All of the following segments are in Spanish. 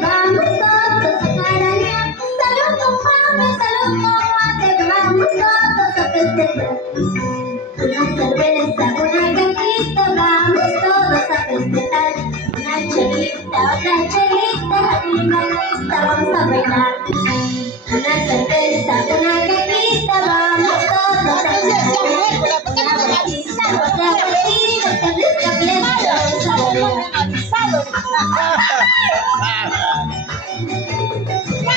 vamos todos a caranear. Salud con fama, salud con mate, vamos todos a festejar. Una cerveza, una gatita, vamos todos a festejar. Una chelita, otra chelita, arriba lista, vamos a bailar. Una cerveza, una gatita, vamos todos a festejar. Una gatita, otra gatita, que rica fiesta, vamos a bailar.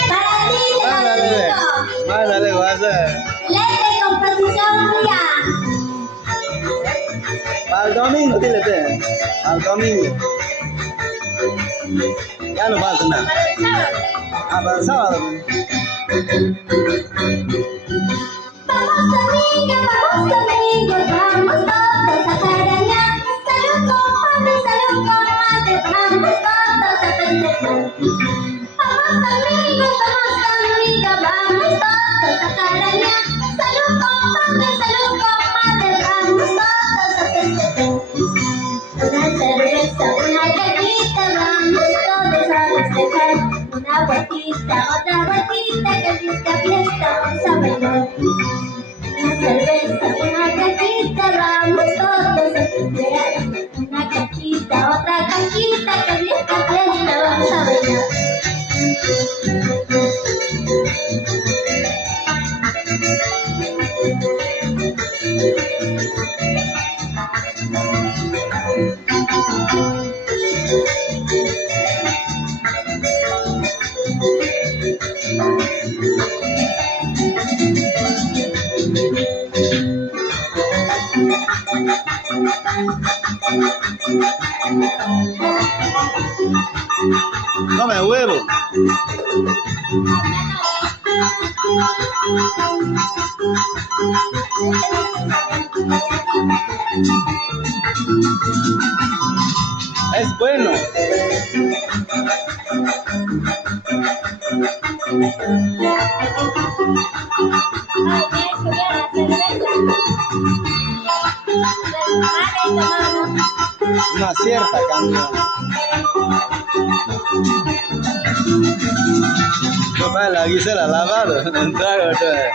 Para ti, Leoncito. Mándale, WhatsApp. Leche con posición mía. Al domingo, dile, al domingo. Ya no falta nada. Para el sábado. Vamos amigos, vamos todos a caranear. Salud con pan y salud con mate, vamos todos a festejar. Vamos amigos, vamos todos a caranear. Salud con pan y salud con mate, vamos todos a festejar. Una cerveza, una gatita, vamos todos a festejar. Una vueltita, otra vueltita, que rica fiesta, vamos a bailar. Una cerveza, una cajita, vamos todos a festejar. Una cajita, otra cajita, que rica fiesta, vamos a bailar. Come huevo. Es bueno. Una cierta cantidad. No, la guisa lavado, un trago otra vez.